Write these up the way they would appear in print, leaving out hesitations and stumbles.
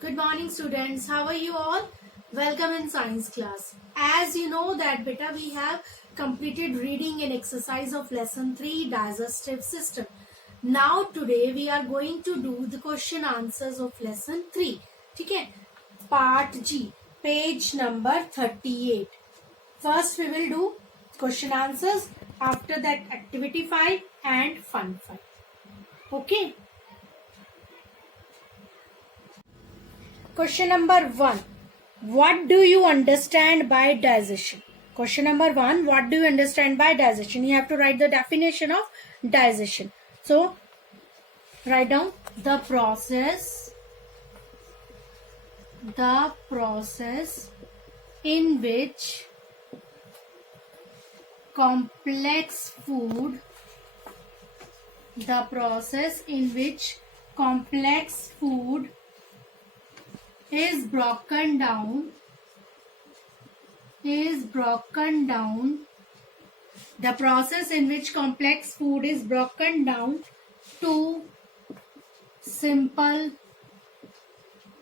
Good morning students. How are you all? Welcome in science class. As you know that beta we have completed reading and exercise of lesson 3 digestive system. Now today we are going to do the question answers of lesson 3. ठीक है? Part G, page number 38. First we will do question answers. After that activity 5 and fun 5. Okay? Question number 1. What do you understand by digestion? Question number 1. What do you understand by digestion? You have to write the definition of digestion. So, write down the process in which complex food is broken down the process in which complex food is broken down to simple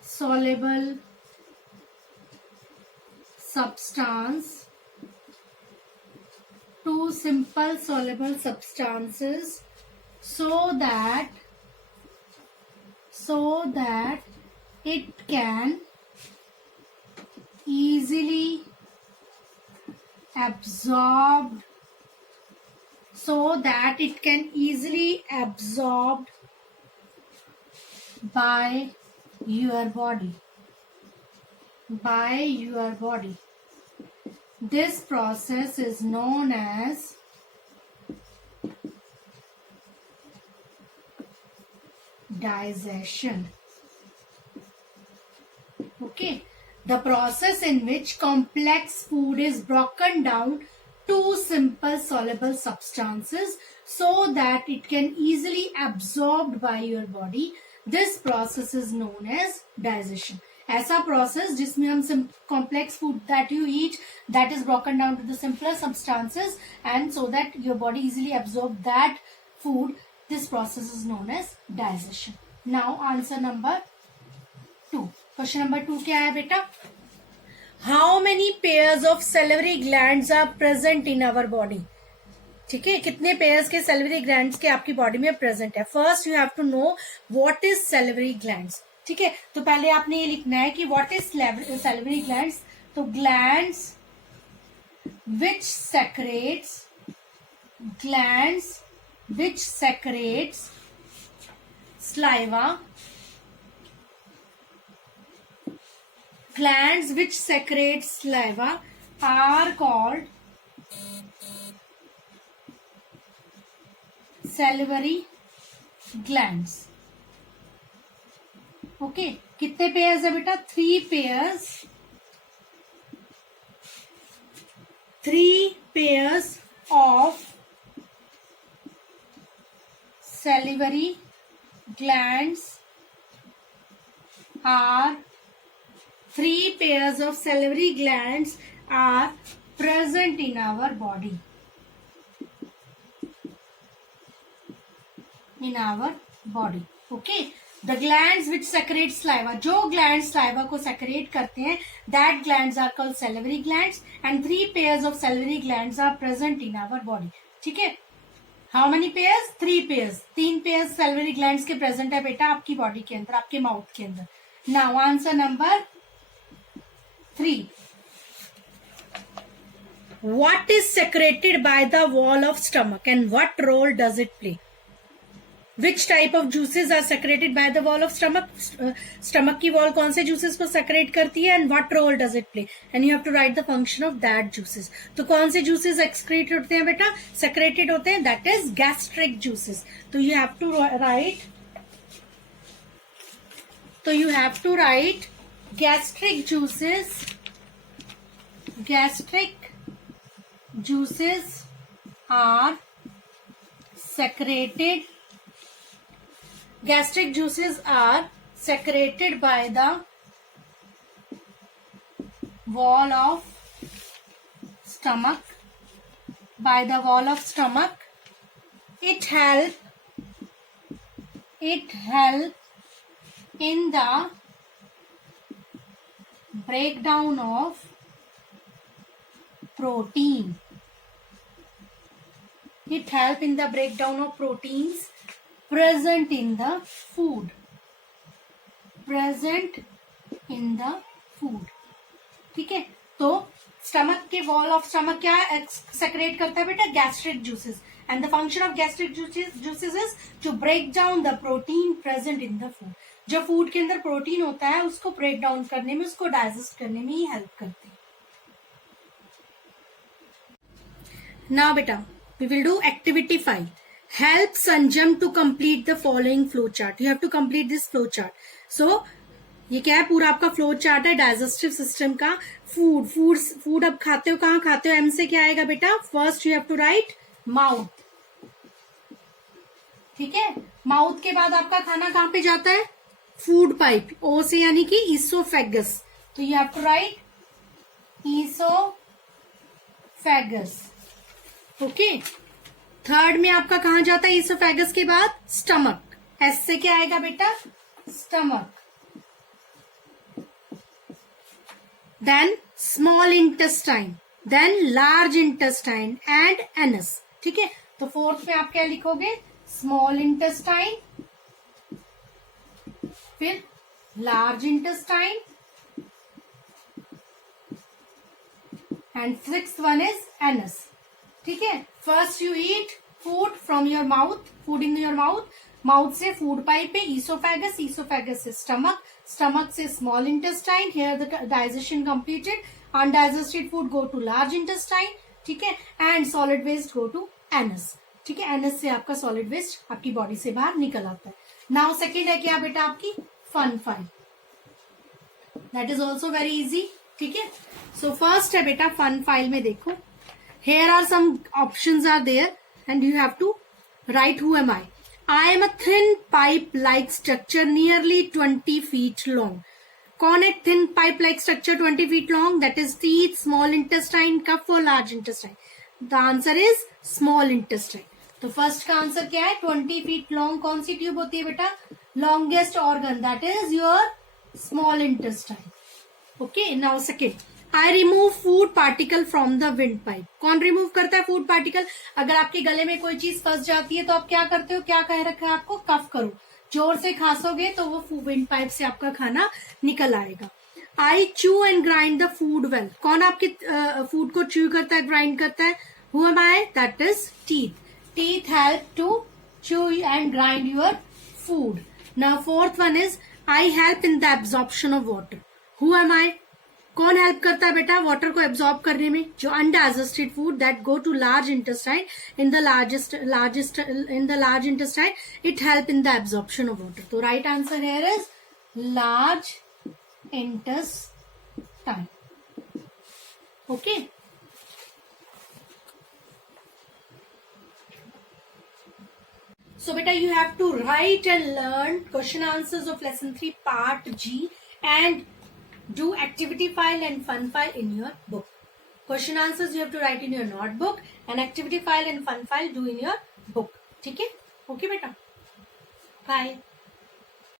soluble substances so that it can easily absorbed by your body. This process is known as digestion. Okay, the process in which complex food is broken down to simple soluble substances so that it can easily absorbed by your body. This process is known as digestion. ऐसा process जिसमें हम complex food that you eat that is broken down to the simpler substances and so that your body easily absorb that food. This process is known as digestion. Now answer number 2. Question number 2 क्या है बेटा? How many pairs of salivary glands are present in our body? ठीक है, कितने pairs के salivary glands के आपकी body में प्रेजेंट है? First you have to know what is salivary glands. ठीक है, तो पहले आपने ये लिखना है कि व्हाट इज salivary glands. तो glands which secretes saliva. Glands which secrete saliva are called salivary glands. Okay, कितने पेयर्स है बेटा? 3 pairs. 3 pairs of salivary glands are present in our body. Okay. The glands which secrete saliva, जो glands saliva को secrete करते हैं, that glands are called salivary glands and 3 pairs of salivary glands are present in our body. ठीक है? How many pairs? 3 pairs. 3 pairs salivary glands के present है बेटा आपकी body के अंदर, आपके mouth के अंदर. Now answer number 3. What is secreted by the wall of stomach and what role does it play? Which type of juices are secreted by the wall of stomach? Stomach की wall कौन से juices को secrete करती है and what role does it play? And you have to write the function of that juices. तो कौन से juices excrete होते हैं बेटा? Secreted होते हैं. That is gastric juices. तो you have to write gastric juices are secreted. Gastric juices are secreted by the wall of stomach. It help in the breakdown of protein. It help in the breakdown of proteins present in the food. Present in the food. ठीक है, तो stomach के wall of stomach क्या secrete करता है बेटा? Gastric juices. And the function of gastric juices is to break down the protein present in the food. जो food के अंदर प्रोटीन होता है उसको ब्रेक डाउन करने में, उसको डाइजेस्ट करने में ही हेल्प करते हैं. नाउ बेटा we will do activity 5. Help Sanjam to complete the following flow chart. You have to complete this flow chart. So ये क्या है? पूरा आपका फ्लो चार्ट है डाइजेस्टिव सिस्टम का. फूड अब खाते हो, कहाँ खाते हो? एम से क्या आएगा बेटा? First you have to write mouth. ठीक है, माउथ के बाद आपका खाना कहाँ पे जाता है? Food pipe. ओ से यानी कि ईसोफेगस. तो you have to write oesophagus. Okay, third में आपका कहाँ जाता है ईसोफेगस के बाद? स्टमक. एस से क्या आएगा बेटा? Stomach. Then small intestine, then large intestine and anus. ठीक है, तो फोर्थ में आप क्या लिखोगे? स्मॉल इंटेस्टाइन, फिर large intestine and sixth one is anus. ठीक है, first you eat food from your mouth, food in your mouth. Mouth से फूड पाइप पे ईसोफेगस, ईसोफेगस से स्टमक, स्टमक से small intestine. Here the digestion completed. Undigested food go to large intestine. ठीक है, and solid waste go to anus. ठीक है, anus से आपका सॉलिड वेस्ट आपकी बॉडी से बाहर निकल आता है. नाउ सेकेंड है क्या बेटा? आपकी fun file. That is also very easy. ठीक है, सो फर्स्ट है बेटा फन फाइल में देखो. Here are some options are there and you have to write who am I. I am a thin pipe-like structure nearly 20 feet long. कौन है thin pipe-like structure 20 feet long? That is teeth, small intestine, cup or large intestine. The answer is small intestine. तो first का answer क्या है? 20 feet long. कौन सी tube होती है बेटा? Longest organ, that is your small intestine. Okay, now second. I remove food particle from the windpipe. कौन remove करता है फूड पार्टिकल? अगर आपके गले में कोई चीज फंस जाती है तो आप क्या करते हो? क्या कह रखा है आपको? कफ करो. जोर से खांसोगे तो वो विंड पाइप से आपका खाना निकल आएगा. I chew and grind the food well. कौन आपके फूड को च्यू करता है, ग्राइंड करता है? Who am I? That is teeth. Teeth help to chew and grind your food. Now fourth one is I help in the absorption of water. Who am I? कौन help करता है बेटा water को absorb करने में? जो undigested food that go to large intestine. In the large intestine it help in the absorption of water. तो right answer here is large intestine. Okay, so beta you have to write and learn question answers of lesson 3 part G and do activity file and fun file in your book. Question answers you have to write in your notebook and activity file and fun file do in your book. ठीक है? Okay बेटा, bye.